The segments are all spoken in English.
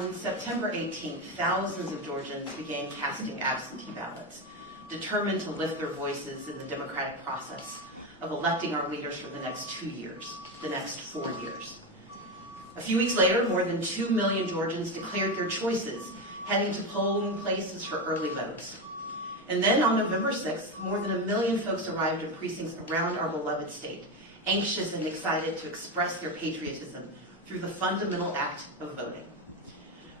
On September 18th, thousands of Georgians began casting absentee ballots, determined to lift their voices in the democratic process of electing our leaders for the next 2 years, the next 4 years. A few weeks later, more than 2 million Georgians declared their choices, heading to polling places for early votes. And then on November 6th, more than 1 million folks arrived in precincts around our beloved state, anxious and excited to express their patriotism through the fundamental act of voting.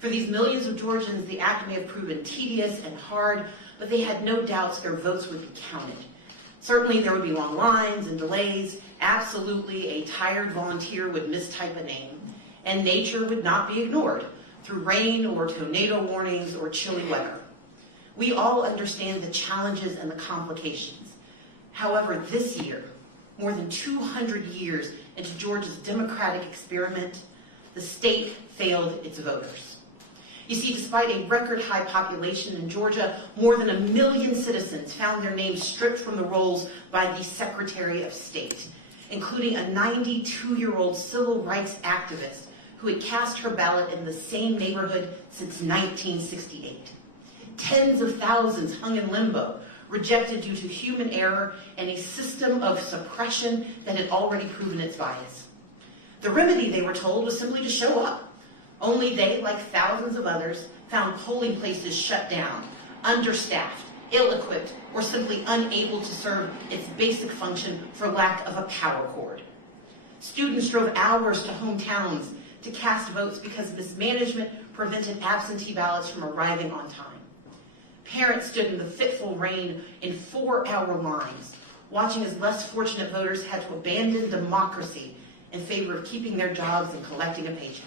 For these millions of Georgians, the act may have proven tedious and hard, but they had no doubts their votes would be counted. Certainly there would be long lines and delays. Absolutely a tired volunteer would mistype a name, and nature would not be ignored through rain or tornado warnings or chilly weather. We all understand the challenges and the complications. However, this year, more than 200 years into Georgia's democratic experiment, the state failed its voters. You see, despite a record high population in Georgia, more than 1 million citizens found their names stripped from the rolls by the Secretary of State, including a 92-year-old civil rights activist who had cast her ballot in the same neighborhood since 1968. Tens of thousands hung in limbo, rejected due to human error and a system of suppression that had already proven its bias. The remedy, they were told, was simply to show up. Only they, like thousands of others, found polling places shut down, understaffed, ill-equipped, or simply unable to serve its basic function for lack of a power cord. Students drove hours to hometowns to cast votes because mismanagement prevented absentee ballots from arriving on time. Parents stood in the fitful rain in 4-hour lines, watching as less fortunate voters had to abandon democracy in favor of keeping their jobs and collecting a paycheck.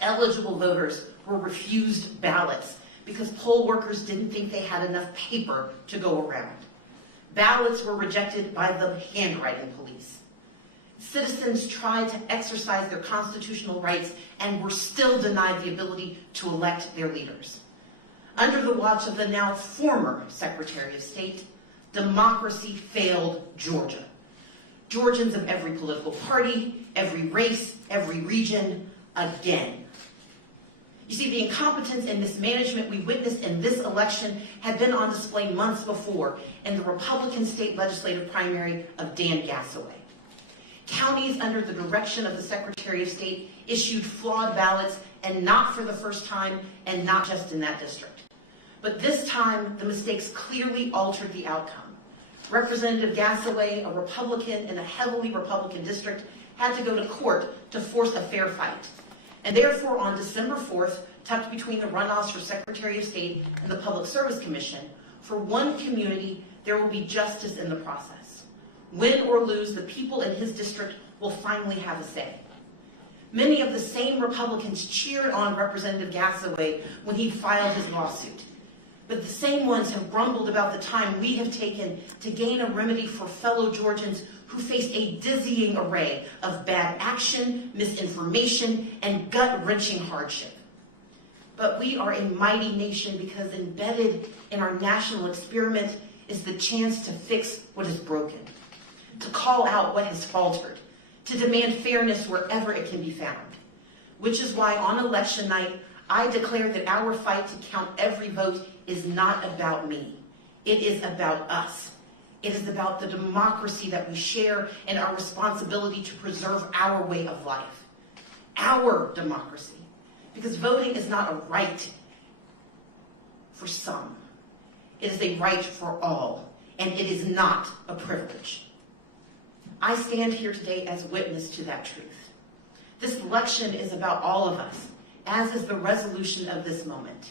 Eligible voters were refused ballots because poll workers didn't think they had enough paper to go around. Ballots were rejected by the handwriting police. Citizens tried to exercise their constitutional rights and were still denied the ability to elect their leaders. Under the watch of the now former Secretary of State, democracy failed Georgia. Georgians of every political party, every race, every region, again. You see, the incompetence and mismanagement we witnessed in this election had been on display months before in the Republican state legislative primary of Dan Gasaway. Counties under the direction of the Secretary of State issued flawed ballots, and not for the first time, and not just in that district. But this time, the mistakes clearly altered the outcome. Representative Gasaway, a Republican in a heavily Republican district, had to go to court to force a fair fight. And therefore, on December 4th, tucked between the runoffs for Secretary of State and the Public Service Commission, for one community, there will be justice in the process. Win or lose, the people in his district will finally have a say. Many of the same Republicans cheered on Representative Gasaway when he filed his lawsuit. But the same ones have grumbled about the time we have taken to gain a remedy for fellow Georgians who faced a dizzying array of bad action, misinformation, and gut-wrenching hardship. But we are a mighty nation because embedded in our national experiment is the chance to fix what is broken, to call out what has faltered, to demand fairness wherever it can be found. Which is why on election night, I declare that our fight to count every vote is not about me. It is about us. It is about the democracy that we share and our responsibility to preserve our way of life. Our democracy. Because voting is not a right for some. It is a right for all, and it is not a privilege. I stand here today as witness to that truth. This election is about all of us, as is the resolution of this moment.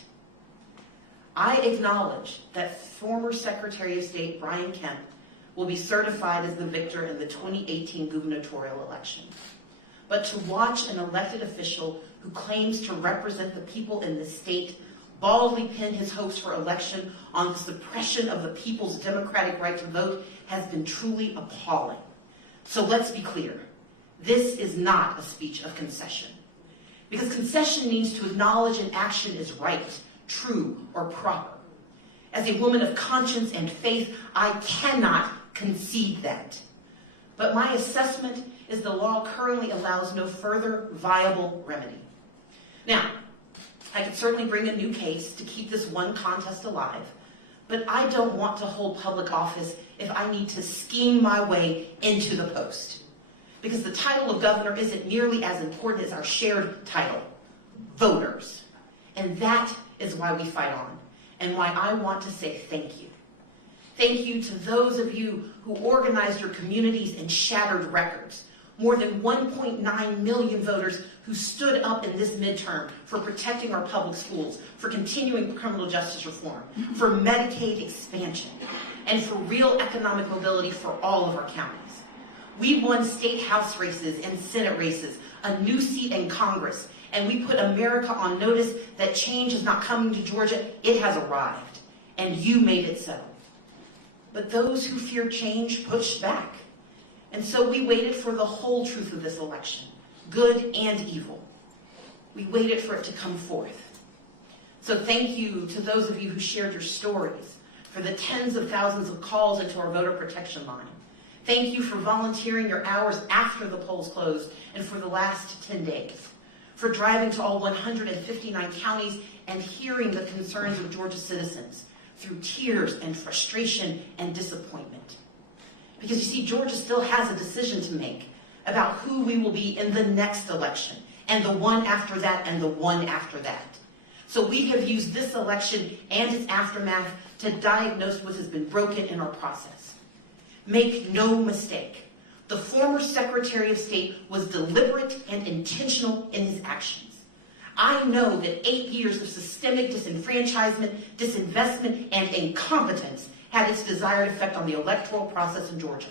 I acknowledge that former Secretary of State Brian Kemp will be certified as the victor in the 2018 gubernatorial election. But to watch an elected official who claims to represent the people in this state baldly pin his hopes for election on the suppression of the people's democratic right to vote has been truly appalling. So let's be clear. This is not a speech of concession. Because concession means to acknowledge an action is right, true, or proper. As a woman of conscience and faith, I cannot concede that. But my assessment is the law currently allows no further viable remedy. Now, I could certainly bring a new case to keep this one contest alive, but I don't want to hold public office if I need to scheme my way into the post. Because the title of governor isn't nearly as important as our shared title, voters. And that is why we fight on, and why I want to say thank you. Thank you to those of you who organized your communities and shattered records. More than 1.9 million voters who stood up in this midterm for protecting our public schools, for continuing criminal justice reform, for Medicaid expansion, and for real economic mobility for all of our counties. We won state house races and Senate races, a new seat in Congress, and we put America on notice that change is not coming to Georgia, it has arrived, and you made it so. But those who feared change pushed back. And so we waited for the whole truth of this election, good and evil. We waited for it to come forth. So thank you to those of you who shared your stories, for the tens of thousands of calls into our voter protection line. Thank you for volunteering your hours after the polls closed and for the last 10 days, for driving to all 159 counties and hearing the concerns of Georgia citizens through tears and frustration and disappointment. Because you see, Georgia still has a decision to make about who we will be in the next election, and the one after that, and the one after that. So we have used this election and its aftermath to diagnose what has been broken in our process. Make no mistake, the former Secretary of State was deliberate and intentional in his actions. I know that 8 years of systemic disenfranchisement, disinvestment, and incompetence had its desired effect on the electoral process in Georgia.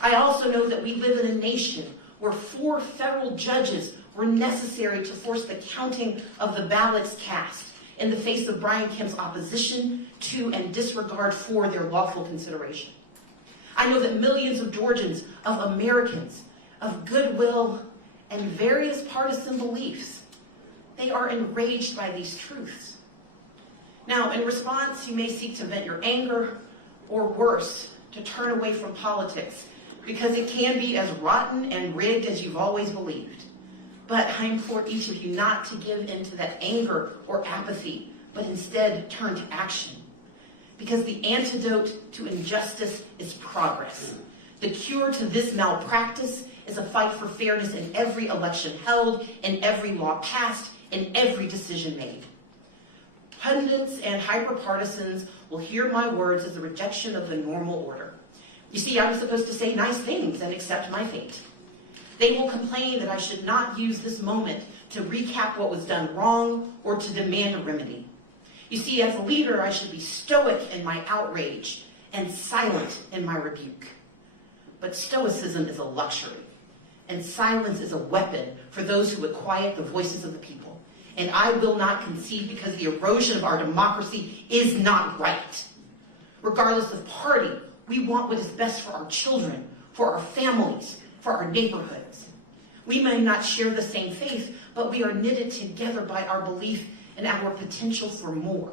I also know that we live in a nation where 4 federal judges were necessary to force the counting of the ballots cast in the face of Brian Kemp's opposition to and disregard for their lawful consideration. I know that millions of Georgians, of Americans, of goodwill and various partisan beliefs, they are enraged by these truths. Now, in response, you may seek to vent your anger, or worse, to turn away from politics, because it can be as rotten and rigged as you've always believed. But I implore each of you not to give in to that anger or apathy, but instead turn to action. Because the antidote to injustice is progress. The cure to this malpractice is a fight for fairness in every election held, in every law passed, in every decision made. Pundits and hyper-partisans will hear my words as a rejection of the normal order. You see, I was supposed to say nice things and accept my fate. They will complain that I should not use this moment to recap what was done wrong or to demand a remedy. You see, as a leader, I should be stoic in my outrage and silent in my rebuke. But stoicism is a luxury, and silence is a weapon for those who would quiet the voices of the people. And I will not concede, because the erosion of our democracy is not right. Regardless of party, we want what is best for our children, for our families, for our neighborhoods. We may not share the same faith, but we are knitted together by our belief in our potential for more.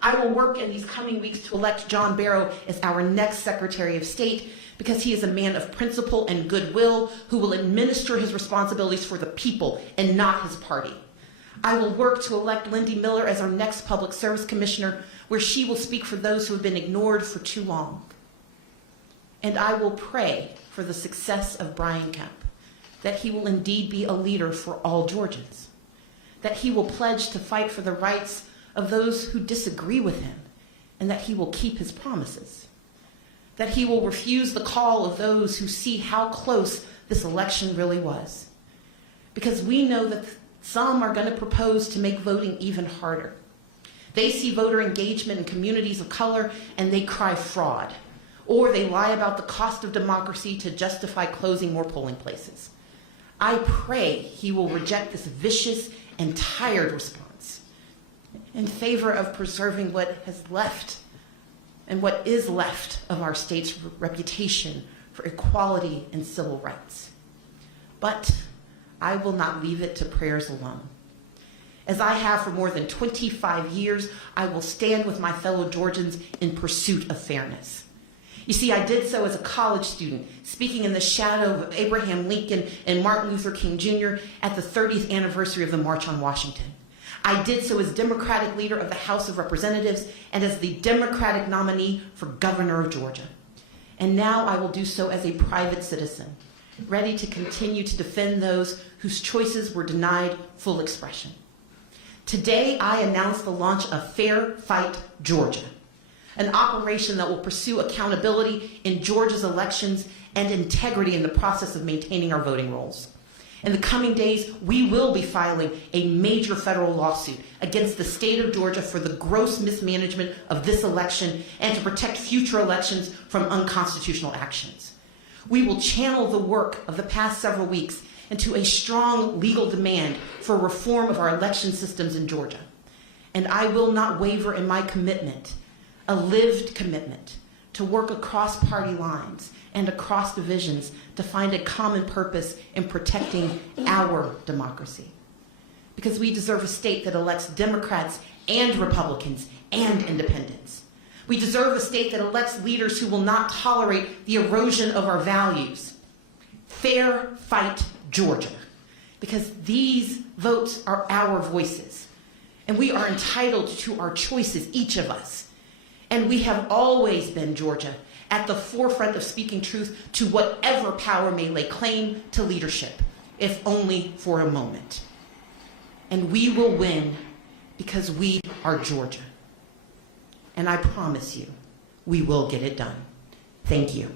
I will work in these coming weeks to elect John Barrow as our next Secretary of State, because he is a man of principle and goodwill who will administer his responsibilities for the people and not his party. I will work to elect Lindy Miller as our next Public Service Commissioner, where she will speak for those who have been ignored for too long. And I will pray for the success of Brian Kemp, that he will indeed be a leader for all Georgians, that he will pledge to fight for the rights of those who disagree with him, and that he will keep his promises, that he will refuse the call of those who see how close this election really was, because we know that some are going to propose to make voting even harder. They see voter engagement in communities of color and they cry fraud, or they lie about the cost of democracy to justify closing more polling places. I pray he will reject this vicious and tired response in favor of preserving what has left and what is left of our state's reputation for equality and civil rights. But I will not leave it to prayers alone. As I have for more than 25 years, I will stand with my fellow Georgians in pursuit of fairness. You see, I did so as a college student, speaking in the shadow of Abraham Lincoln and Martin Luther King Jr. at the 30th anniversary of the March on Washington. I did so as Democratic leader of the House of Representatives and as the Democratic nominee for governor of Georgia. And now I will do so as a private citizen, ready to continue to defend those whose choices were denied full expression. Today, I announce the launch of Fair Fight Georgia, an operation that will pursue accountability in Georgia's elections and integrity in the process of maintaining our voting rolls. In the coming days, we will be filing a major federal lawsuit against the state of Georgia for the gross mismanagement of this election and to protect future elections from unconstitutional actions. We will channel the work of the past several weeks into a strong legal demand for reform of our election systems in Georgia. And I will not waver in my commitment, a lived commitment, to work across party lines and across divisions to find a common purpose in protecting our democracy. Because we deserve a state that elects Democrats and Republicans and independents. We deserve a state that elects leaders who will not tolerate the erosion of our values. Fair Fight Georgia. Because these votes are our voices. And we are entitled to our choices, each of us. And we have always been, Georgia, at the forefront of speaking truth to whatever power may lay claim to leadership, if only for a moment. And we will win because we are Georgia. And I promise you, we will get it done. Thank you.